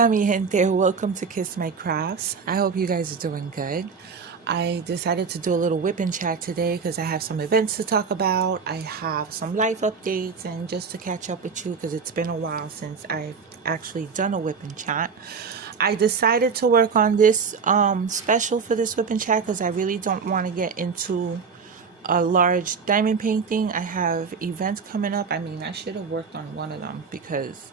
Hola mi gente, welcome to Kiss My Crafts. I hope you guys are doing good. I decided to do a little whip and chat today because I have some events to talk about. I have some life updates and just to catch up with you because it's been a while since I've actually done a whip and chat. I decided to work on this special for this whip and chat because I really don't want to get into a large diamond painting. I have events coming up. I mean, I should have worked on one of them because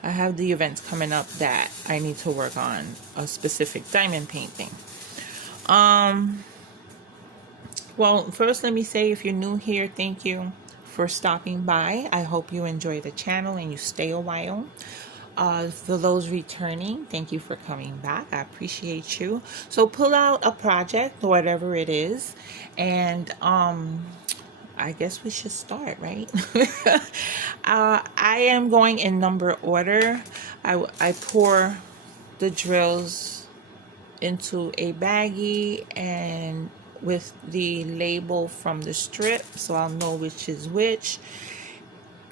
I have the events coming up that I need to work on a specific diamond painting. Well, first let me say, if you're new here, thank you for stopping by. I hope you enjoy the channel and you stay a while. For those returning, thank you for coming back. I appreciate you. So pull out a project, whatever it is, and I guess we should start, right? I am going in number order. I pour the drills into a baggie and with the label from the strip, so I'll know which is which.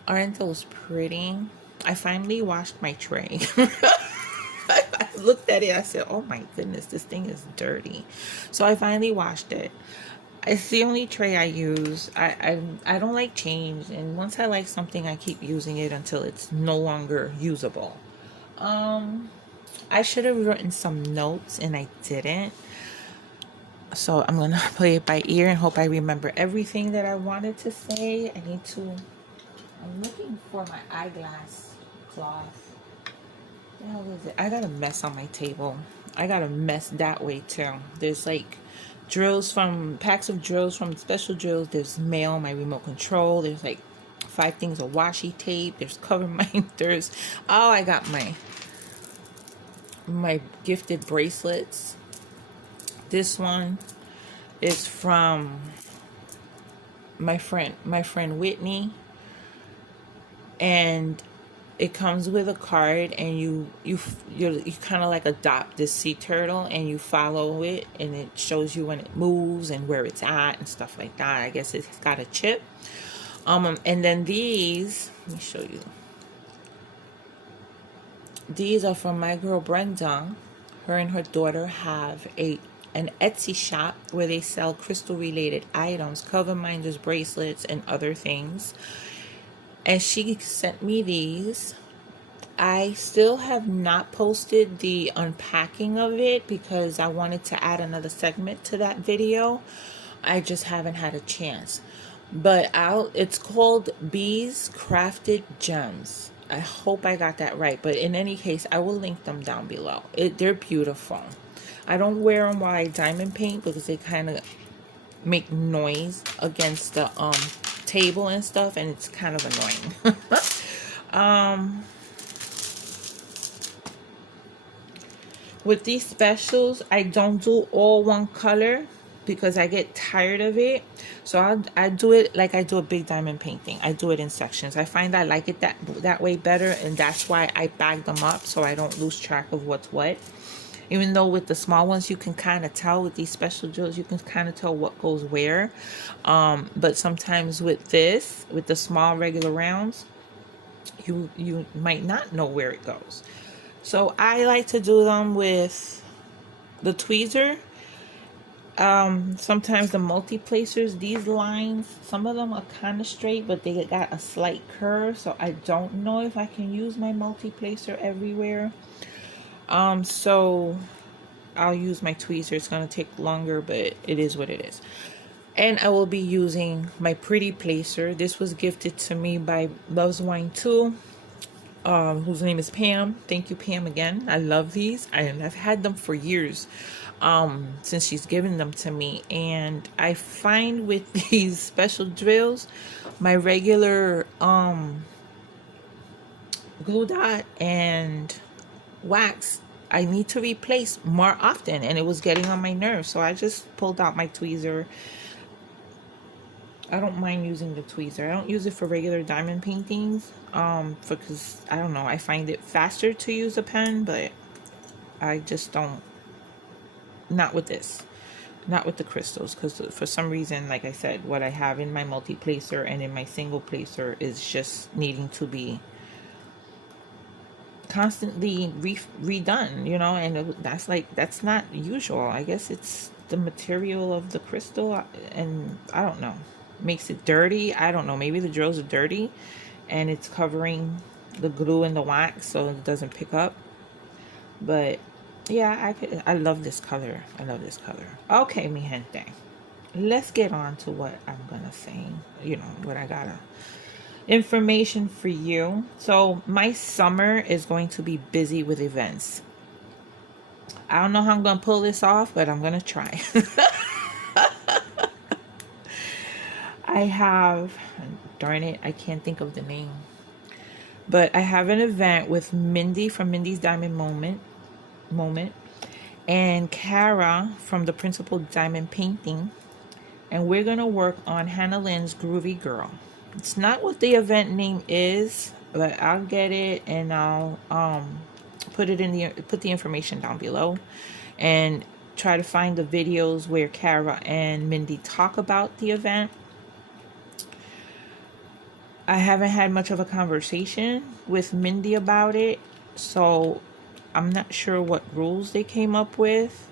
Aren't those pretty? I finally washed my tray. I looked at it, I said, oh my goodness, this thing is dirty. So I finally washed it. It's the only tray I use. I don't like change, and once I like something, I keep using it until it's no longer usable. I should have written some notes and I didn't. So I'm gonna play it by ear and hope I remember everything that I wanted to say. I'm looking for my eyeglass cloth. What the hell is it? I got a mess on my table. I got a mess that way too. There's like packs of drills from special drills. There's mail, my remote control. There's like 5 things of washi tape. There's cover minders. Oh, I got my gifted bracelets. This one is from my friend Whitney, and it comes with a card, and you kind of like adopt this sea turtle and you follow it, and it shows you when it moves and where it's at and stuff like that. I guess it's got a chip. And then these, let me show you. These are from my girl Brenda. Her and her daughter have an Etsy shop where they sell crystal related items, cover minders, bracelets, and other things. And she sent me these. I still have not posted the unpacking of it because I wanted to add another segment to that video. I just haven't had a chance. But it's called Bezgemscrafted Gems. I hope I got that right. But in any case, I will link them down below. They're beautiful. I don't wear them while I diamond paint because they kind of make noise against the table and stuff, and it's kind of annoying. With these specials, I don't do all one color because I get tired of it. So I do it like I do a big diamond painting. I do it in sections. I find I like it that way better, and that's why I bag them up so I don't lose track of what's what. Even though with the small ones, you can kind of tell. With these special drills, you can kind of tell what goes where. But sometimes with the small regular rounds, you might not know where it goes. So I like to do them with the tweezer. Sometimes the multi-placers, these lines, some of them are kind of straight, but they got a slight curve. So I don't know if I can use my multi-placer everywhere. So I'll use my tweezer. It's going to take longer, but it is what it is. And I will be using my pretty placer. This was gifted to me by Loves Wine 2, whose name is Pam. Thank you, Pam, again. I love these. I've had them for years, since she's given them to me. And I find with these special drills, my regular glue dot and wax, I need to replace more often, and it was getting on my nerves. So I just pulled out my tweezer. I don't mind using the tweezer. I don't use it for regular diamond paintings because I don't know, I find it faster to use a pen, but I just don't, not with this, not with the crystals, because for some reason, like I said, what I have in my multi-placer and in my single placer is just needing to be constantly redone, you know, and that's like, that's not usual. I guess it's the material of the crystal, and I don't know, makes it dirty. I don't know, maybe the drills are dirty and it's covering the glue and the wax so it doesn't pick up. But yeah, I love this color. I love this color. Okay, mi gente, let's get on to what I'm gonna say, you know, what I gotta information for you. So my summer is going to be busy with events. I don't know how I'm gonna pull this off, but I'm gonna try. I have, darn it, I can't think of the name, but I have an event with Mindy from Mindy's Diamond Moment and Kara from the Principal Diamond Painting, and we're gonna work on Hannah Lynn's Groovy Girl. It's not what the event name is, but I'll get it and I'll put the information down below, and try to find the videos where Kara and Mindy talk about the event. I haven't had much of a conversation with Mindy about it, so I'm not sure what rules they came up with.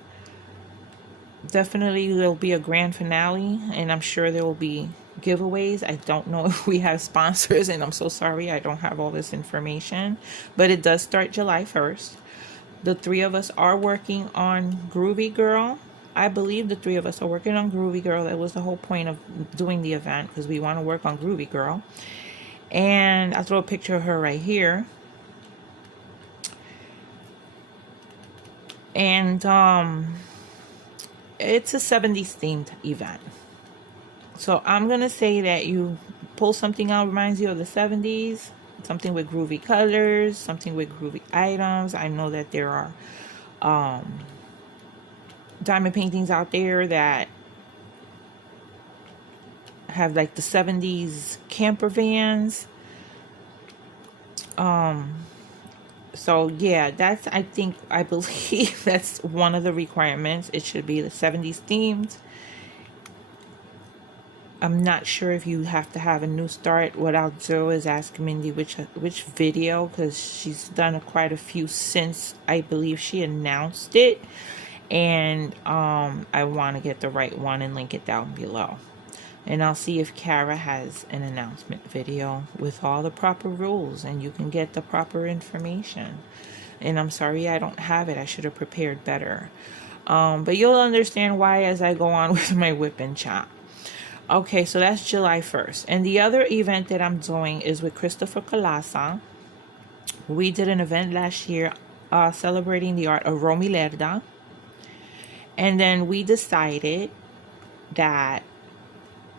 Definitely there'll be a grand finale, and I'm sure there will be giveaways. I don't know if we have sponsors, and I'm so sorry I don't have all this information, but it does start July 1st. The three of us are working on Groovy Girl. I believe the three of us are working on Groovy Girl. That was the whole point of doing the event, because we want to work on Groovy Girl. And I'll throw a picture of her right here. And it's a 70s themed event. So I'm going to say that you pull something out reminds you of the 70s. Something with groovy colors, something with groovy items. I know that there are diamond paintings out there that have like the 70s camper vans. So yeah, I believe that's one of the requirements. It should be the 70s themed. I'm not sure if you have to have a new start. What I'll do is ask Mindy which video, because she's done quite a few since I believe she announced it, and I want to get the right one and link it down below. And I'll see if Kara has an announcement video with all the proper rules, and you can get the proper information. And I'm sorry I don't have it. I should have prepared better. But you'll understand why as I go on with my whip and chop. Okay, so that's July 1st. And the other event that I'm doing is with Christopher Calasa. We did an event last year celebrating the art of Romy Lerda. And then we decided that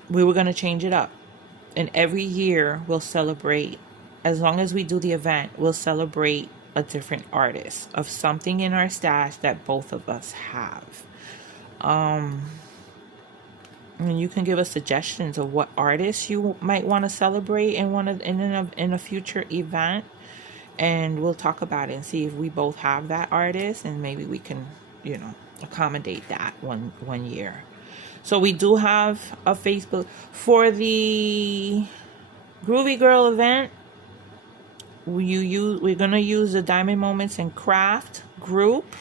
we were going to change it up. And every year we'll celebrate, as long as we do the event, we'll celebrate a different artist of something in our stash that both of us have. And you can give us suggestions of what artists you might want to celebrate in a future event, and we'll talk about it and see if we both have that artist, and maybe we can, you know, accommodate that one year. So we do have a Facebook for the Groovy Girl event. We're gonna use the Diamond Moments and Craft group.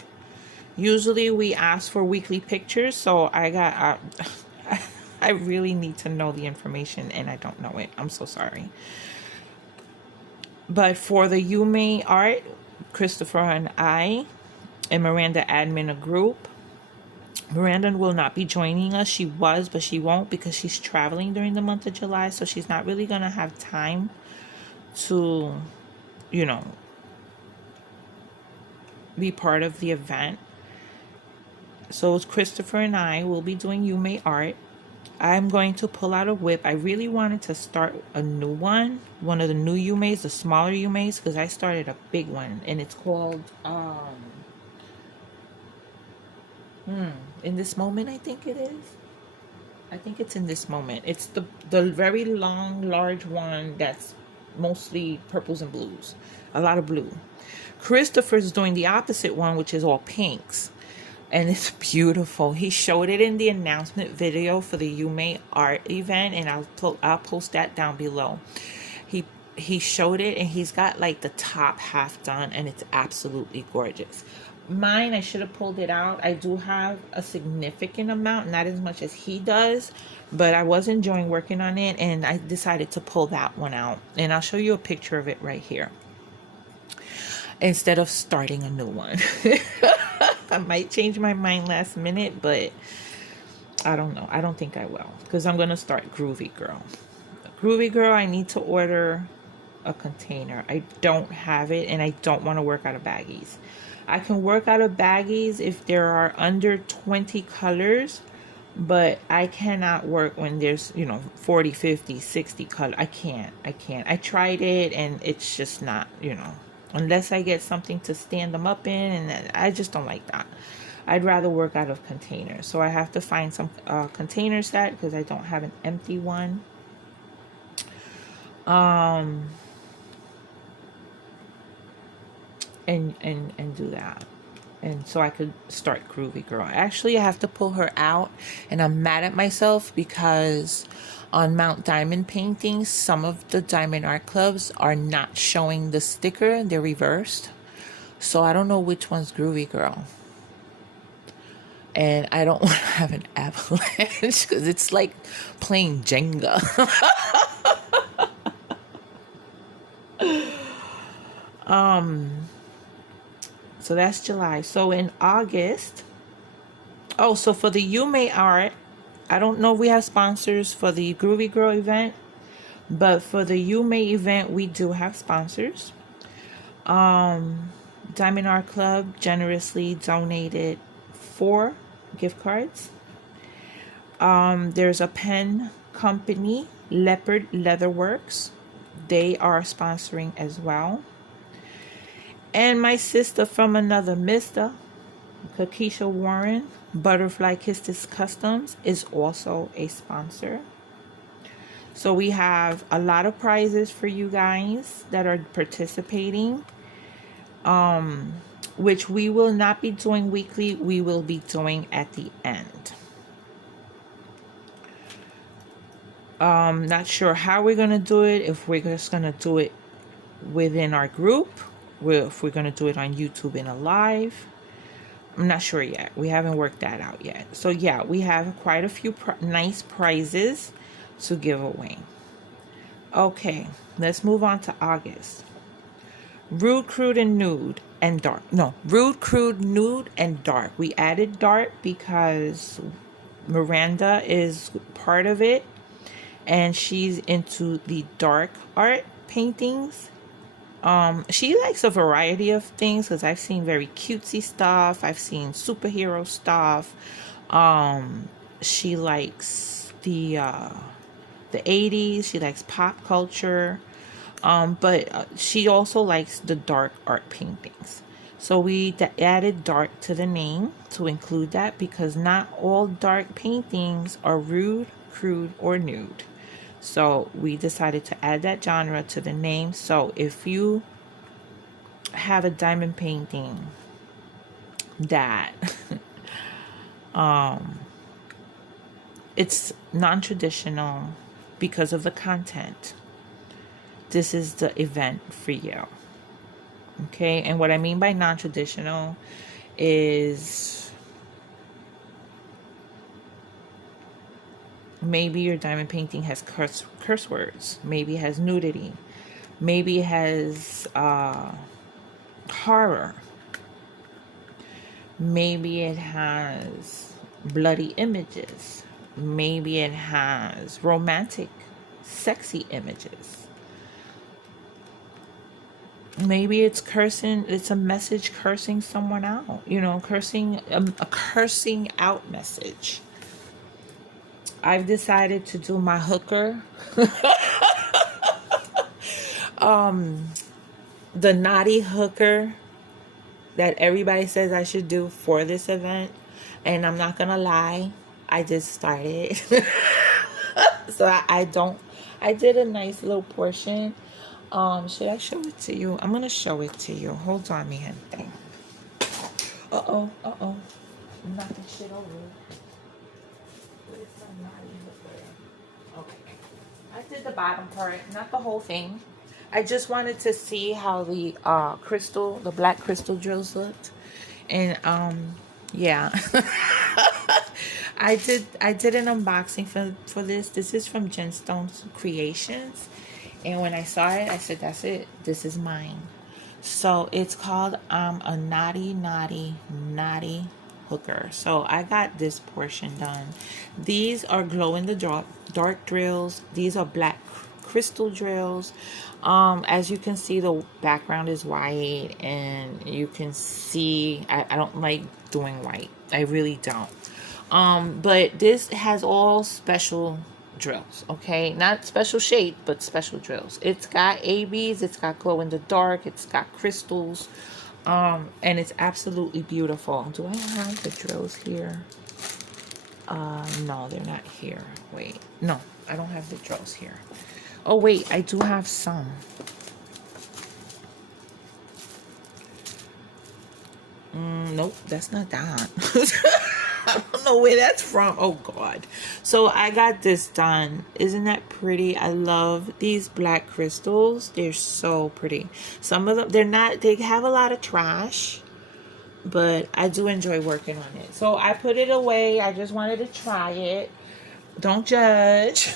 Usually we ask for weekly pictures, so I really need to know the information, and I don't know it. I'm so sorry. But for the Yuumei art, Christopher and I, and Miranda admin a group. Miranda will not be joining us. She was, but she won't, because she's traveling during the month of July, so she's not really going to have time to, you know, be part of the event. So it's Christopher and I will be doing Yuumei art. I'm going to pull out a whip. I really wanted to start a new one of the new Yuumeis, the smaller Yuumeis, because I started a big one, and it's called In This Moment, I think it is. I think it's In This Moment. It's the very long, large one that's mostly purples and blues, a lot of blue. Christopher's doing the opposite one, which is all pinks. And it's beautiful. He showed it in the announcement video for the Yuumei art event, and I'll post that down below. He he showed it, and he's got like the top half done, and it's absolutely gorgeous. Mine, I should have pulled it out. I do have a significant amount, not as much as he does, but I was enjoying working on it, and I decided to pull that one out, and I'll show you a picture of it right here instead of starting a new one. I might change my mind last minute, but I don't know. I don't think I will, because I'm going to start Groovy Girl. Groovy Girl, I need to order a container. I don't have it, and I don't want to work out of baggies. I can work out of baggies if there are under 20 colors, but I cannot work when there's, you know, 40, 50, 60 colors. I can't. I tried it, and it's just not, you know, unless I get something to stand them up in, and I just don't like that. I'd rather work out of containers. So I have to find some container set, because I don't have an empty one. And do that, and so I could start Groovy Girl. Actually, I have to pull her out, and I'm mad at myself because on Mount Diamond paintings, some of the Diamond Art Clubs are not showing the sticker. They're reversed, so I don't know which one's Groovy Girl, and I don't want to have an avalanche because it's like playing Jenga. So that's July. So in August, oh, so for the Yuumei art, I don't know if we have sponsors for the Groovy Girl event, but for the Yuumei event, we do have sponsors. Diamond Art Club generously donated 4 gift cards. There's a pen company, Leopard Leatherworks. They are sponsoring as well. And my sister from another mister, Kakisha Warren, Butterfly Kisses Customs, is also a sponsor. So we have a lot of prizes for you guys that are participating, which we will not be doing weekly. We will be doing at the end. Not sure how we're going to do it, if we're just going to do it within our group, if we're going to do it on YouTube in a live. I'm not sure yet. We haven't worked that out yet. So yeah, we have quite a few nice prizes to give away. Okay, let's move on to August. Rude, Crude, and Nude and Dark. No, Rude, Crude, Nude, and Dark. We added Dark because Miranda is part of it, and she's into the dark art paintings. She likes a variety of things, because I've seen very cutesy stuff. I've seen superhero stuff. She likes the 80s. She likes pop culture. But she also likes the dark art paintings. So we added dark to the name to include that, because not all dark paintings are rude, crude, or nude. So we decided to add that genre to the name. So if you have a diamond painting that it's non-traditional because of the content, this is the event for you. Okay, and what I mean by non-traditional is maybe your diamond painting has curse words. Maybe it has nudity. Maybe it has horror. Maybe it has bloody images. Maybe it has romantic, sexy images. Maybe it's cursing. It's a message cursing someone out. You know, cursing, a cursing out message. I've decided to do my hooker. The naughty hooker that everybody says I should do for this event. And I'm not gonna lie, I just started. So I did a nice little portion. Should I show it to you? I'm gonna show it to you. Hold on, mi gente. Uh-oh. I'm knocking shit over. Okay. I did the bottom part, not the whole thing. I just wanted to see how the the black crystal drills looked. And yeah. I did an unboxing for this. This is from Gemstones Creations. And when I saw it, I said, that's it. This is mine. So it's called a naughty hooker. So I got this portion done. These are glow in the dark drills. These are black crystal drills. As you can see, the background is white, and you can see I don't like doing white. I really don't. But this has all special drills, okay? Not special shape, but special drills. It's got ABs, it's got glow in the dark, it's got crystals, and it's absolutely beautiful. Do I have the drills here? No, they're not here. Wait, no, I don't have the drills here. Oh wait, I do have some. Nope, that's not that. I don't know where that's from. Oh God. So I got this done. Isn't that pretty? I love these black crystals. They're so pretty. Some of them, they have a lot of trash, but I do enjoy working on it. So I put it away. I just wanted to try it. Don't judge.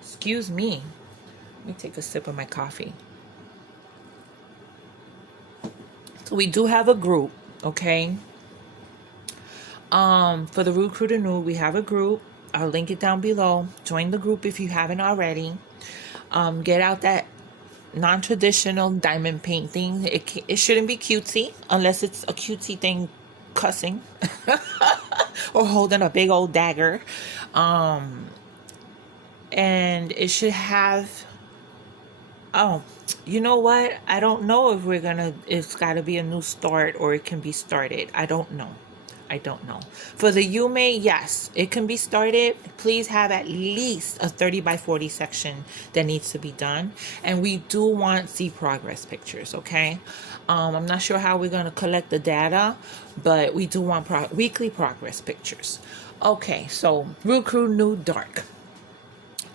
Excuse me. Let me take a sip of my coffee. So we do have a group, okay? For the Rude, Crude, and Nude, we have a group. I'll link it down below. Join the group if you haven't already. Get out that non-traditional diamond painting. It shouldn't be cutesy unless it's a cutesy thing cussing or holding a big old dagger. And it should have, oh, you know what? I don't know if it's got to be a new start or it can be started. I don't know. For the Yuumei, yes, it can be started. Please have at least a 30 by 40 section that needs to be done. And we do want to see progress pictures, okay? I'm not sure how we're going to collect the data, but we do want weekly progress pictures. Okay, so Rude, Crude, Nude, Dark.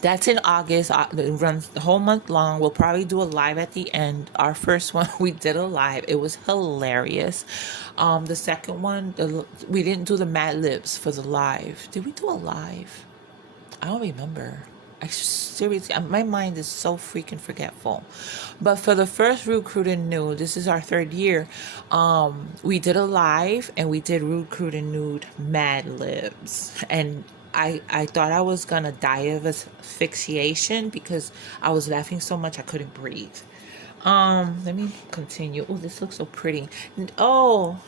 That's in August. It runs the whole month long. We'll probably do a live at the end. Our first one, we did a live. It was hilarious. The second one, we didn't do the Mad Libs for the live. Did we do a live? I don't remember. Seriously, my mind is so freaking forgetful. But for the first Rude, Crude, and Nude, this is our third year. We did a live, and we did Rude, Crude, and Nude Mad Libs. And I thought I was gonna die of asphyxiation because I was laughing so much I couldn't breathe. Let me continue. Oh, this looks so pretty. Oh,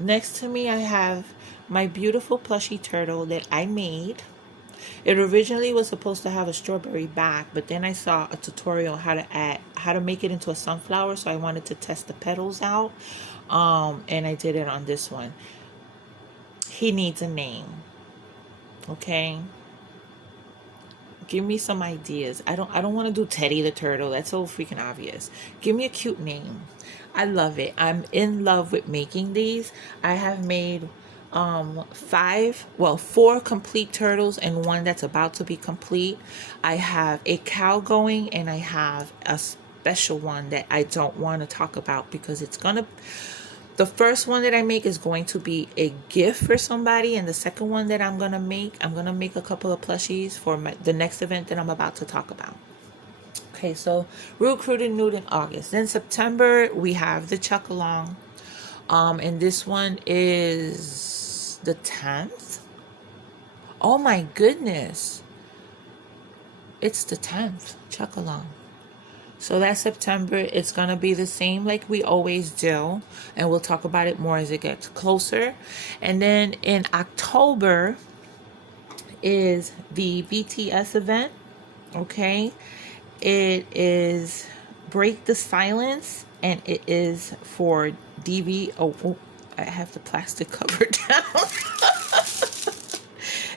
next to me I have my beautiful plushy turtle that I made. It originally was supposed to have a strawberry back, but then I saw a tutorial how to make it into a sunflower, so I wanted to test the petals out. And I did it on this one. He needs a name. Okay, give me some ideas. I don't want to do Teddy the turtle. That's so freaking obvious. Give me a cute name. I love it. I'm in love with making these. I have made 4 complete turtles and one that's about to be complete. I have a cow going, and I have a special one that I don't want to talk about because the first one that I make is going to be a gift for somebody, and the second one that I'm going to make a couple of plushies for the next event that I'm about to talk about. Okay, so Rude, Crude, and Nude in August. Then September, we have the Chuck Along. And this one is the 10th. Oh my goodness. It's the 10th, Chuck Along. So that's September. It's going to be the same like we always do. And we'll talk about it more as it gets closer. And then in October is the BTS event. Okay. It is Break the Silence. And it is for DV. Oh, I have the plastic cover down.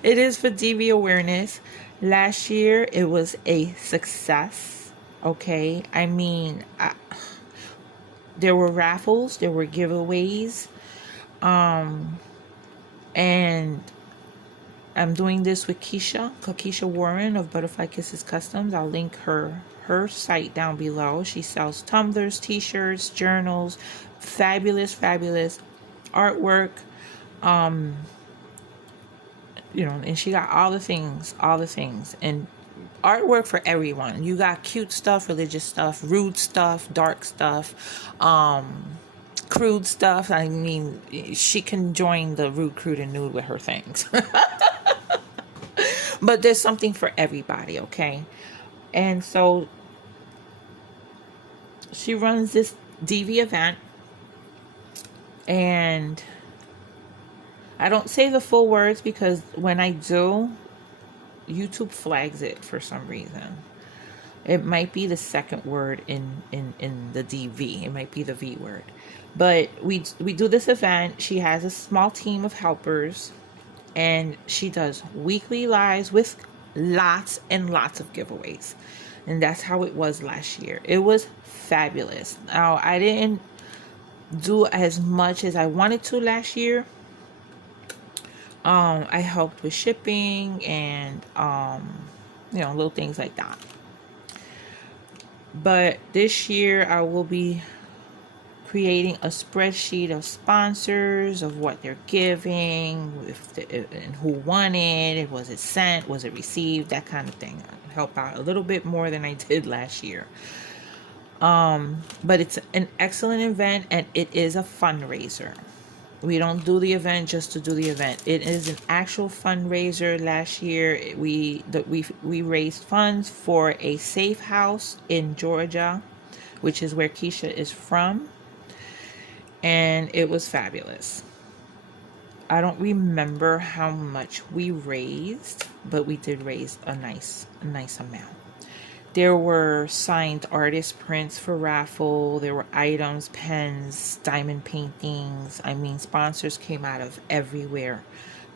It is for DV awareness. Last year, it was a success. Okay, I mean, there were raffles, there were giveaways, and I'm doing this with Keisha Warren of Butterfly Kisses Customs. I'll link her site down below. She sells tumblers, t-shirts, journals, fabulous artwork. You know, and she got all the things, and artwork for everyone. You got cute stuff, religious stuff, rude stuff, dark stuff, crude stuff. I mean, she can join the rude, crude, and nude with her things. But there's something for everybody, okay? And so she runs this DV event, and I don't say the full words because when I do, YouTube flags it for some reason. It might be the second word in the DV. It might be the V word. But we do this event. She has a small team of helpers, and she does weekly lives with lots and lots of giveaways. And that's how it was last year. It was fabulous. Now, I didn't do as much as I wanted to last year. I helped with shipping and, you know, little things like that. But this year I will be creating a spreadsheet of sponsors, of what they're giving, and who won it, was it sent, was it received, that kind of thing. I'll help out a little bit more than I did last year. But it's an excellent event, and it is a fundraiser. We don't do the event just to do the event. It is an actual fundraiser. Last year, we raised funds for a safe house in Georgia, which is where Keisha is from, and it was fabulous. I don't remember how much we raised, but we did raise a nice amount. There were signed artist prints for raffle. There were items, pens, diamond paintings. I mean, sponsors came out of everywhere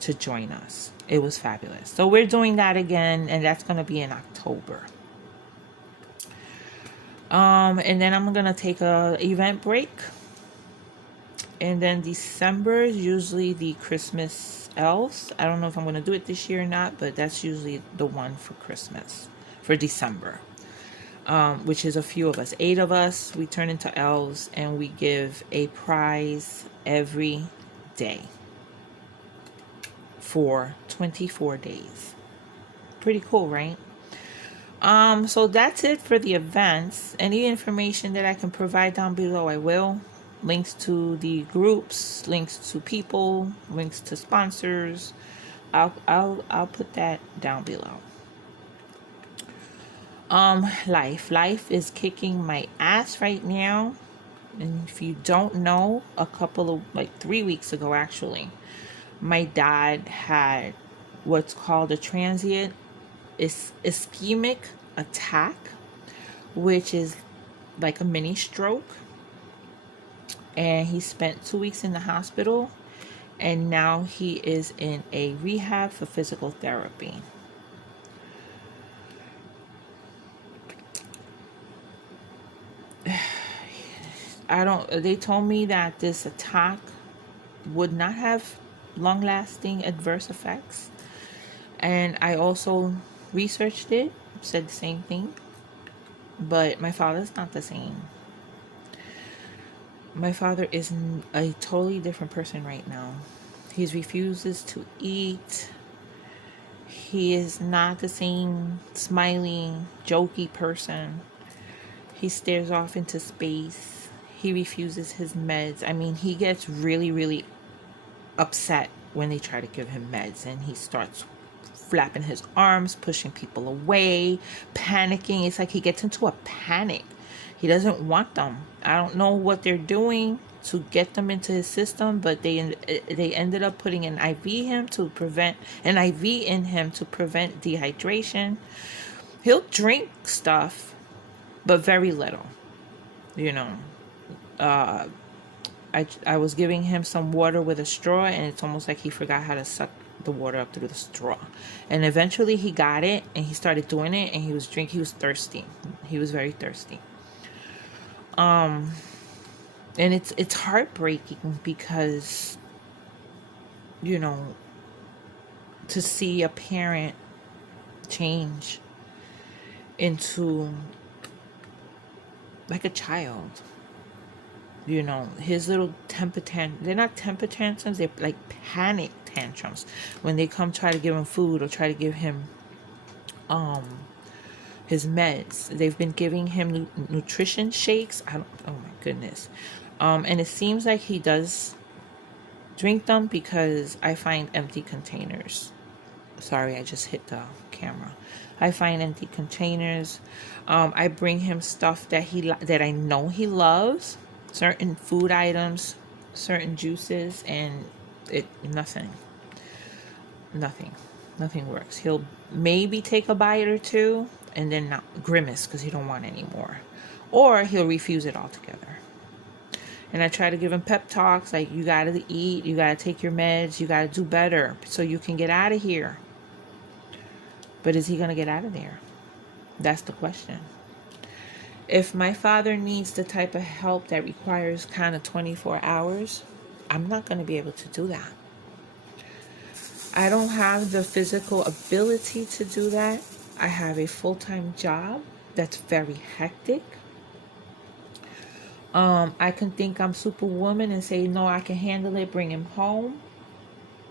to join us. It was fabulous. So we're doing that again, and that's going to be in October. And then I'm going to take a event break. And then December is usually the Christmas elves. I don't know if I'm going to do it this year or not, but that's usually the one for Christmas. For December, which is a few of us, 8 of us. We turn into elves, and we give a prize every day for 24 days. Pretty cool, right? So that's it for the events. Any information that I can provide down below, I will. Links to the groups, links to people, links to sponsors. I'll put that down below. Life is kicking my ass right now. And if you don't know, a couple of, 3 weeks ago actually, my dad had what's called a transient ischemic attack, which is like a mini stroke. And he spent 2 weeks in the hospital, and now he is in a rehab for physical therapy. They told me that this attack would not have long-lasting adverse effects. And I also researched it, said the same thing. But my father's not the same. My father is a totally different person right now. He refuses to eat. He is not the same smiling, jokey person. He stares off into space. He refuses his meds. I mean, he gets really upset when they try to give him meds, and he starts flapping his arms, pushing people away, panicking. It's like he gets into a panic. He doesn't want them. I don't know what they're doing to get them into his system, but they ended up putting an IV in him to prevent dehydration. He'll drink stuff, but very little. You know, I was giving him some water with a straw, and it's almost like he forgot how to suck the water up through the straw. And eventually he got it, and he started doing it, and he was drinking. He was thirsty. He was very thirsty. And it's heartbreaking because, you know, to see a parent change into like a child. You know, his little they're not temper tantrums, they're like panic tantrums when they come try to give him food or try to give him his meds. They've been giving him nutrition shakes. Oh my goodness. And it seems like he does drink them because I find empty containers. Sorry, I just hit the camera. I find empty containers. I bring him stuff that I know he loves, certain food items, certain juices, and nothing works. He'll maybe take a bite or two and then not grimace because he don't want any more, or he'll refuse it altogether. And I try to give him pep talks like, you gotta eat, you gotta take your meds, you gotta do better so you can get out of here. But is he gonna get out of there? That's the question. If my father needs the type of help that requires kind of 24 hours, I'm not gonna be able to do that. I don't have the physical ability to do that. I have a full-time job that's very hectic. I can think I'm superwoman and say, no, I can handle it, bring him home.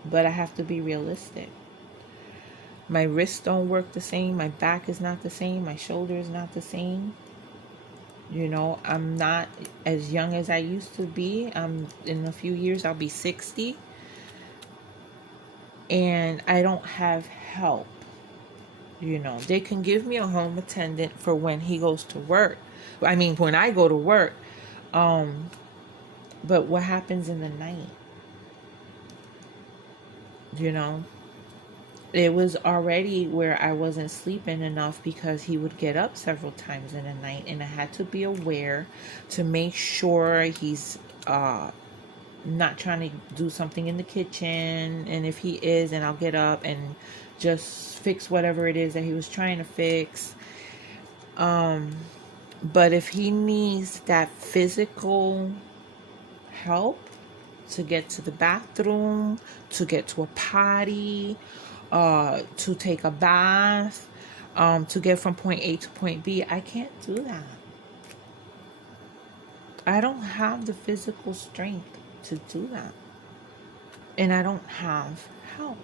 But I have to be realistic. My wrists don't work the same. My back is not the same. My shoulder is not the same. You know, I'm not as young as I used to be. In a few years, I'll be 60. And I don't have help. You know, they can give me a home attendant for when he goes to work. I mean, when I go to work. But what happens in the night? You know, it was already where I wasn't sleeping enough because he would get up several times in the night, and I had to be aware to make sure he's not trying to do something in the kitchen. And if he is, then I'll get up and just fix whatever it is that he was trying to fix. But if he needs that physical help to get to the bathroom, to get to a potty, to take a bath, to get from point A to point B, I can't do that. I don't have the physical strength to do that. And I don't have help.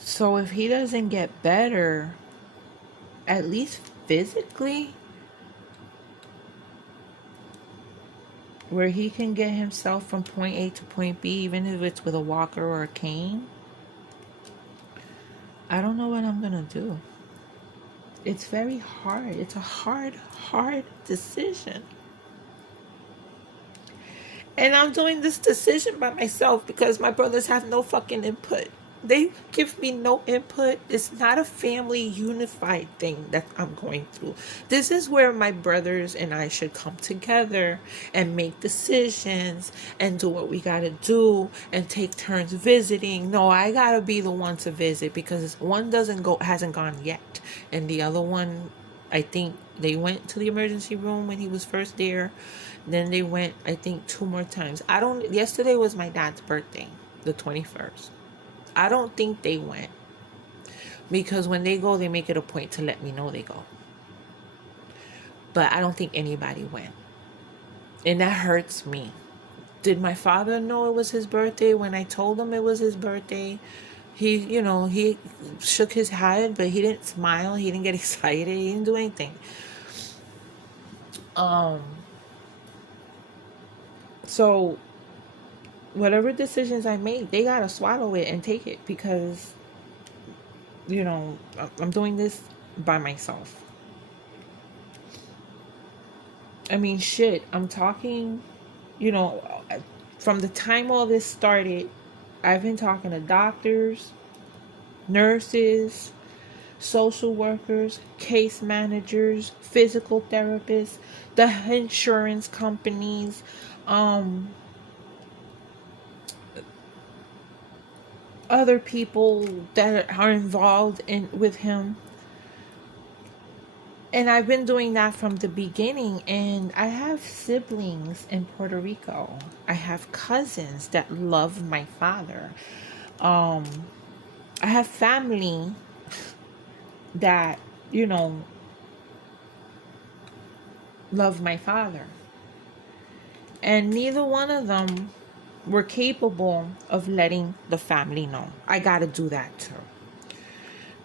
So if he doesn't get better, at least physically, where he can get himself from point A to point B, even if it's with a walker or a cane, I don't know what I'm going to do. It's very hard. It's a hard decision. And I'm doing this decision by myself because my brothers have no fucking input. They give me no input. It's not a family unified thing that I'm going through. This is where my brothers and I should come together and make decisions and do what we gotta do and take turns visiting. No, I gotta be the one to visit because one hasn't gone yet, and the other one, I think they went to the emergency room when he was first there. Then they went, I think, 2 more times. Yesterday was my dad's birthday, the 21st. I don't think they went. Because when they go, they make it a point to let me know they go. But I don't think anybody went. And that hurts me. Did my father know it was his birthday when I told him it was his birthday? He shook his head, but he didn't smile. He didn't get excited. He didn't do anything. So whatever decisions I make, they gotta swallow it and take it because, I'm doing this by myself. I mean, shit, I'm talking, from the time all this started, I've been talking to doctors, nurses, social workers, case managers, physical therapists, the insurance companies, other people that are involved with him. And I've been doing that from the beginning. And I have siblings in Puerto Rico. I have cousins that love my father. Um, I have family that, you know, love my father. And neither one of them were capable of letting the family know. I gotta do that too.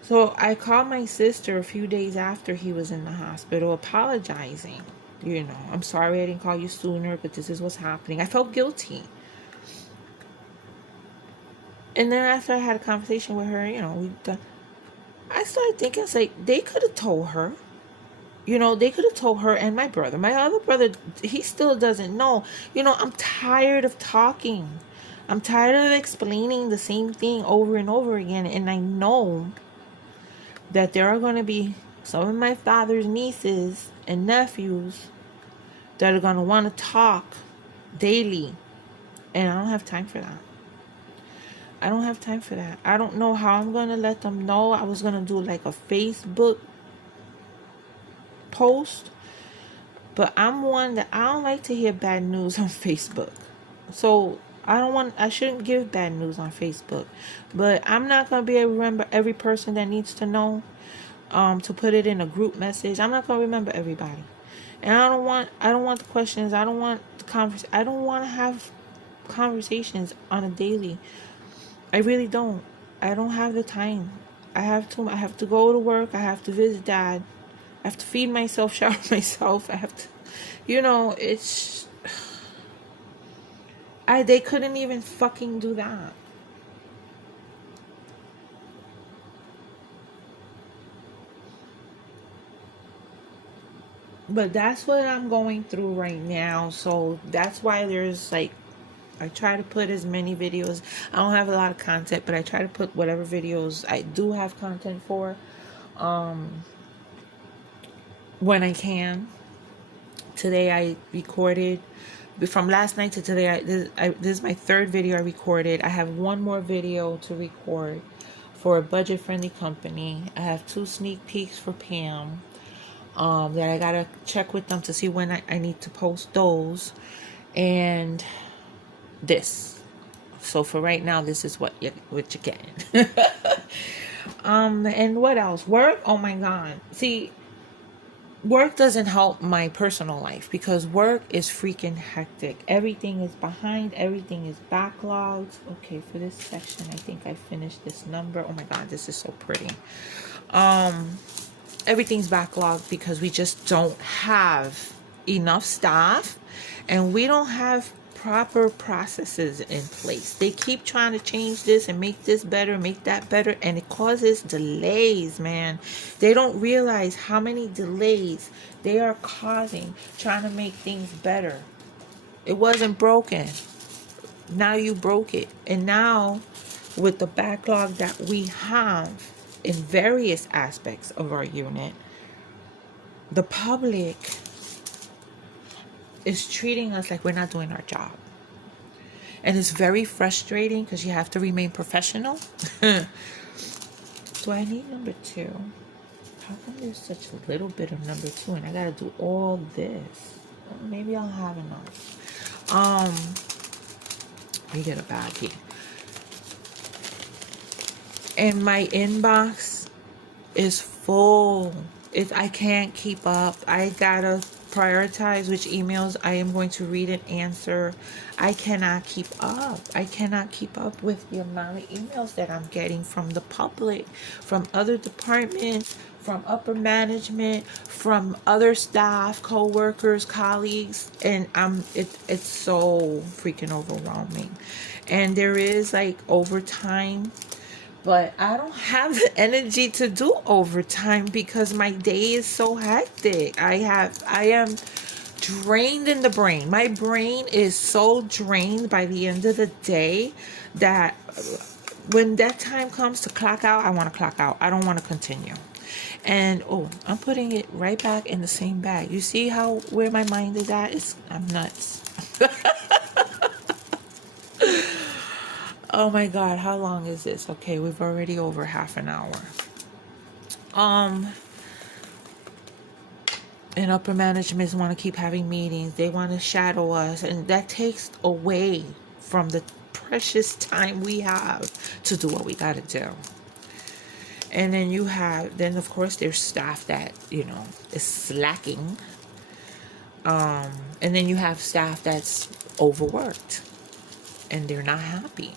So I called my sister a few days after he was in the hospital apologizing. You know, I'm sorry I didn't call you sooner, but this is what's happening. I felt guilty. And then after I had a conversation with her, you know, I started thinking, it's like, they could have told her. You know, they could have told her and my brother. My other brother, he still doesn't know. You know, I'm tired of talking. I'm tired of explaining the same thing over and over again. And I know that there are going to be some of my father's nieces and nephews that are going to want to talk daily. And I don't have time for that. I don't have time for that. I don't know how I'm going to let them know. I was going to do like a Facebook post. But I'm one that I don't like to hear bad news on Facebook. So I shouldn't give bad news on Facebook. But I'm not going to be able to remember every person that needs to know, to put it in a group message. I'm not going to remember everybody. And I don't want the questions. I don't want the I don't want to have conversations on a daily. I really don't. I don't have the time. I have to go to work. I have to visit dad. I have to feed myself, shower myself. I have to, you know, it's, they couldn't even fucking do that. But that's what I'm going through right now. So that's why there's like, I try to put as many videos. I don't have a lot of content, but I try to put whatever videos I do have content for, when I can. Today I recorded, from last night to today, this is my third video I recorded. I have one more video to record for a budget-friendly company. I have 2 sneak peeks for Pam, that I gotta check with them to see when I need to post those. And this. So for right now, this is what you're getting. And what else? Work? Oh my God. See, work doesn't help my personal life because work is freaking hectic. Everything is behind. Everything is backlogged. Okay, for this section, I think I finished this number. Oh my God, this is so pretty. Everything's backlogged because we just don't have enough staff and we don't have proper processes in place. They keep trying to change this and make this better, make that better, and it causes delays, man. They don't realize how many delays they are causing trying to make things better. It wasn't broken. Now you broke it. And now with the backlog that we have in various aspects of our unit, the public is treating us like we're not doing our job. And it's very frustrating because you have to remain professional. Do I need number 2? How come there's such a little bit of number 2 and I gotta do all this? Maybe I'll have enough. Let me get a baggie. And my inbox is full. I can't keep up. I gotta prioritize which emails I am going to read and answer. I cannot keep up. I cannot keep up with the amount of emails that I'm getting from the public, from other departments, from upper management, from other staff, co-workers, colleagues, and it's so freaking overwhelming. And there is like overtime, but I don't have the energy to do overtime because my day is so hectic. I am drained in the brain. My brain is so drained by the end of the day that when that time comes to clock out, I want to clock out. I don't want to continue. And I'm putting it right back in the same bag. You see where my mind is at? I'm nuts. Oh my God, how long is this? Okay, we've already over half an hour. And upper managements want to keep having meetings. They want to shadow us. And that takes away from the precious time we have to do what we got to do. And then then of course there's staff that, is slacking. And then you have staff that's overworked and they're not happy.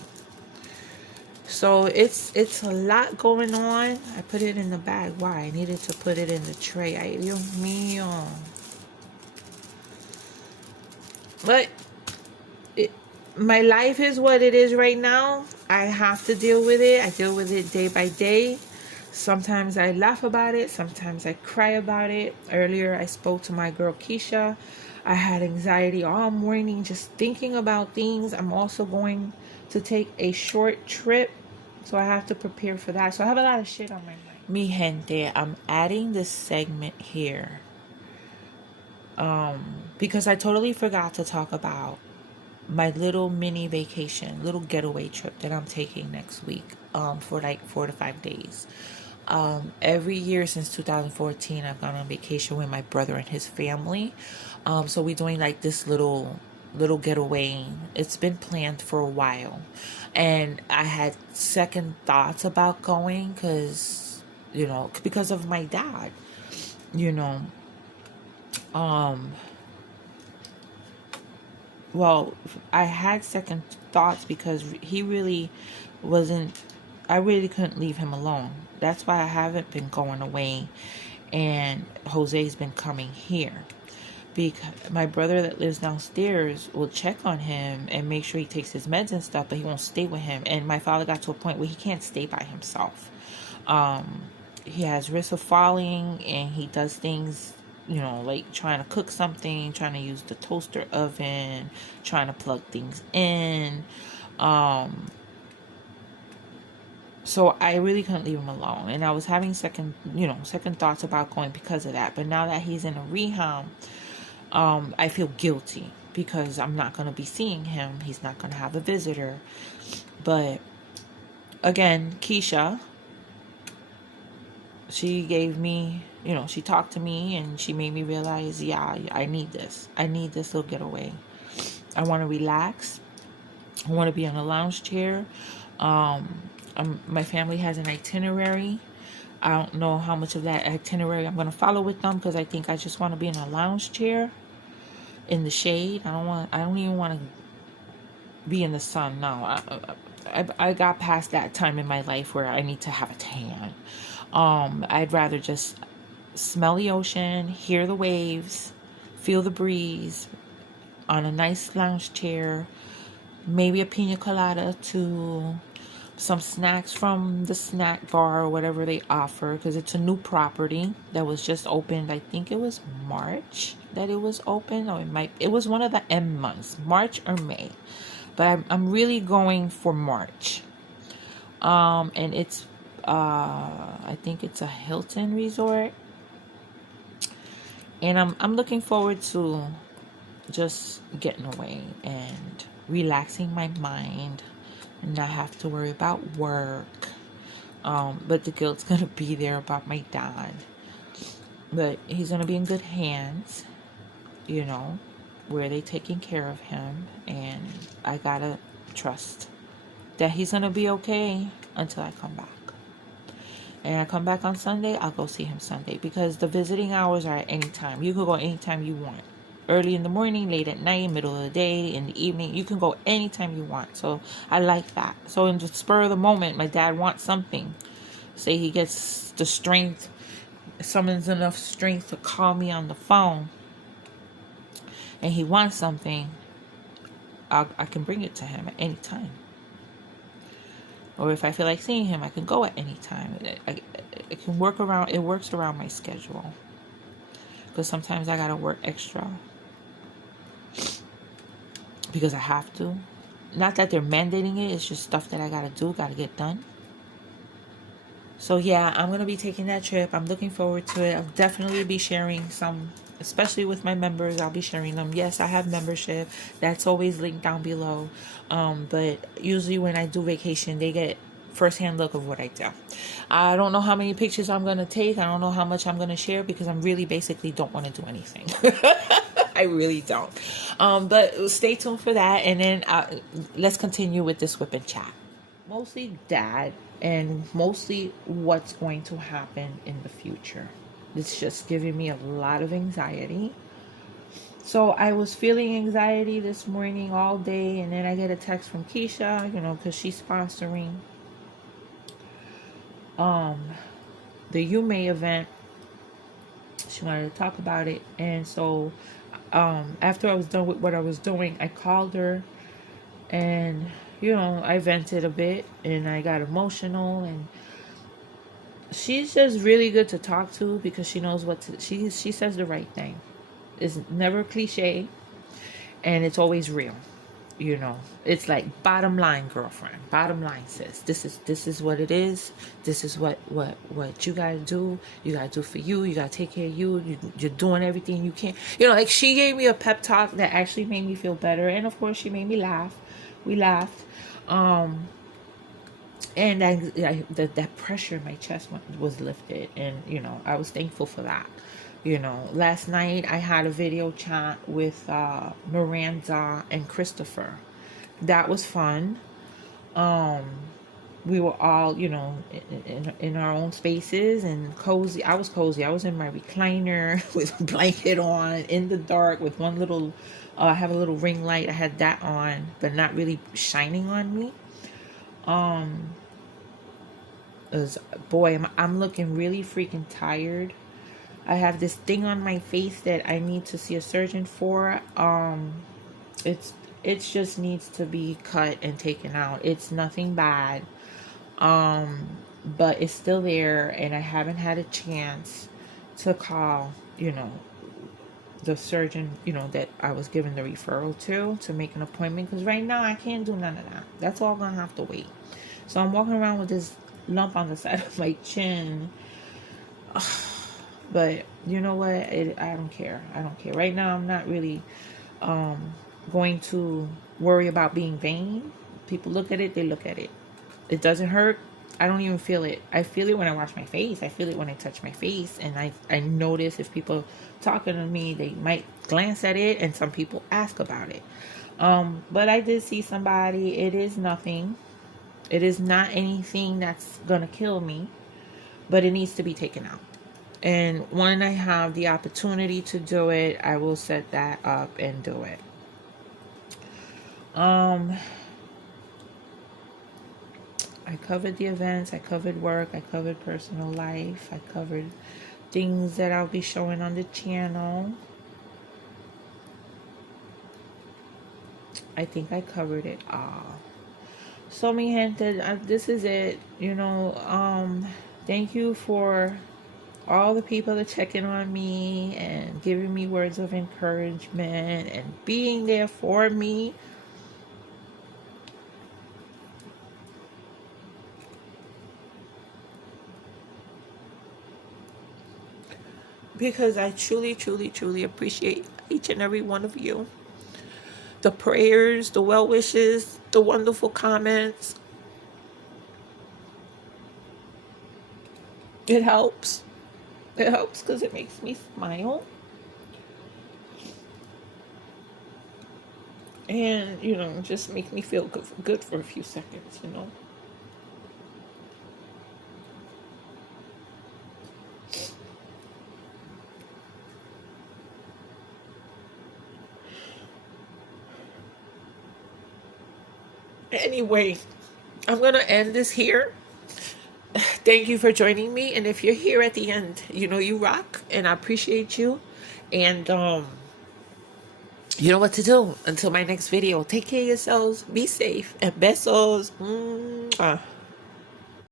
So it's a lot going on. I put it in the bag. Why? I needed to put it in the tray. Ay, Dios mío. But my life is what it is right now. I have to deal with it. I deal with it day by day. Sometimes I laugh about it. Sometimes I cry about it. Earlier, I spoke to my girl Keisha. I had anxiety all morning just thinking about things. I'm also going to take a short trip, so I have to prepare for that. So I have a lot of shit on my mind. Mi gente, I'm adding this segment here because I totally forgot to talk about my little mini vacation, little getaway trip that I'm taking next week for like 4 to 5 days. Every year since 2014, I've gone on vacation with my brother and his family. So we're doing like this little getaway. It's been planned for a while, and I had second thoughts about going because of my dad. Well, I had second thoughts because he really wasn't. I really couldn't leave him alone. That's why I haven't been going away, and Jose's been coming here. Because my brother that lives downstairs will check on him and make sure he takes his meds and stuff, but he won't stay with him. And my father got to a point where he can't stay by himself. He has risk of falling, and he does things, like trying to cook something, trying to use the toaster oven, trying to plug things in. So I really couldn't leave him alone. And I was having second thoughts about going because of that. But now that he's in a rehab, I feel guilty because I'm not going to be seeing him. He's not going to have a visitor. But again, Keisha, she gave me, she talked to me and she made me realize, yeah, I need this. I need this little getaway. I want to relax. I want to be on a lounge chair. My family has an itinerary. I don't know how much of that itinerary I'm going to follow with them because I think I just want to be in a lounge chair in the shade. I don't even want to be in the sun. No, I got past that time in my life where I need to have a tan. I'd rather just smell the ocean, hear the waves, feel the breeze on a nice lounge chair, maybe a pina colada too. Some snacks from the snack bar or whatever they offer, because it's a new property that was just opened. I think it was March that it was open, or it was one of the M months, March or May, but I'm really going for March. And it's I think it's a Hilton resort, and I'm looking forward to just getting away and relaxing my mind and not have to worry about work. But the guilt's gonna be there about my dad. But he's gonna be in good hands, where they taking care of him, and I gotta trust that he's gonna be okay until I come back. And I come back on Sunday, I'll go see him Sunday, because the visiting hours are at any time. You can go anytime you want. Early in the morning, late at night, middle of the day, in the evening. You can go anytime you want. So I like that. So in the spur of the moment, my dad wants something. Say he gets the strength, summons enough strength to call me on the phone, and he wants something, I can bring it to him at any time. Or if I feel like seeing him, I can go at any time. It can work around. It works around my schedule. Because sometimes I gotta work extra because I have to. Not that they're mandating it. It's just stuff that I gotta do. Gotta get done. So yeah, I'm gonna be taking that trip. I'm looking forward to it. I'll definitely be sharing some, especially with my members. I'll be sharing them. Yes, I have membership. That's always linked down below. But usually when I do vacation, they get firsthand look of what I do. I don't know how many pictures I'm going to take. I don't know how much I'm going to share because I'm really basically don't want to do anything. I really don't. But stay tuned for that. And then let's continue with this whip and chat. Mostly dad and mostly what's going to happen in the future. It's just giving me a lot of anxiety. So I was feeling anxiety this morning all day, and then I get a text from Keisha, because she's sponsoring the Yuumei event. She wanted to talk about it, and so after I was done with what I was doing, I called her, and I vented a bit, and I got emotional, and she's just really good to talk to because she knows she says the right thing. It's never cliche, and it's always real. It's like bottom line, girlfriend. Bottom line, sis. This is what it is. This is what you gotta do. You gotta do for you. You gotta take care of you. You're doing everything you can. Like she gave me a pep talk that actually made me feel better, and of course she made me laugh. We laughed, and that pressure in my chest was lifted, and I was thankful for that. Last night I had a video chat with Miranda and Christopher. That was fun. We were all, in our own spaces and cozy. I was cozy. I was in my recliner with a blanket on in the dark with one little, I have a little ring light. I had that on, but not really shining on me. I'm looking really freaking tired. I have this thing on my face that I need to see a surgeon for. It just needs to be cut and taken out. It's nothing bad. But it's still there, and I haven't had a chance to call, the surgeon, that I was given the referral to make an appointment, because right now I can't do none of that. That's all gonna have to wait. So I'm walking around with this lump on the side of my chin. But you know what? I don't care. Right now, I'm not really going to worry about being vain. People look at it, they look at it. It doesn't hurt. I don't even feel it. I feel it when I wash my face. I feel it when I touch my face. And I notice if people talking to me, they might glance at it, and some people ask about it. But I did see somebody. It is nothing. It is not anything that's going to kill me, but it needs to be taken out. And when I have the opportunity to do it, I will set that up and do it. I covered the events, I covered work, I covered personal life, I covered things that I'll be showing on the channel. I think I covered it all. So mi gente, this is it. Thank you for all the people that checking on me and giving me words of encouragement and being there for me. Because I truly, truly, truly appreciate each and every one of you. The prayers, the well wishes, the wonderful comments. It helps. It helps because it makes me smile. And, just make me feel good for a few seconds, Anyway, I'm going to end this here. Thank you for joining me. And if you're here at the end, you rock, and I appreciate you. And you know what to do. Until my next video, take care of yourselves, be safe, and besos.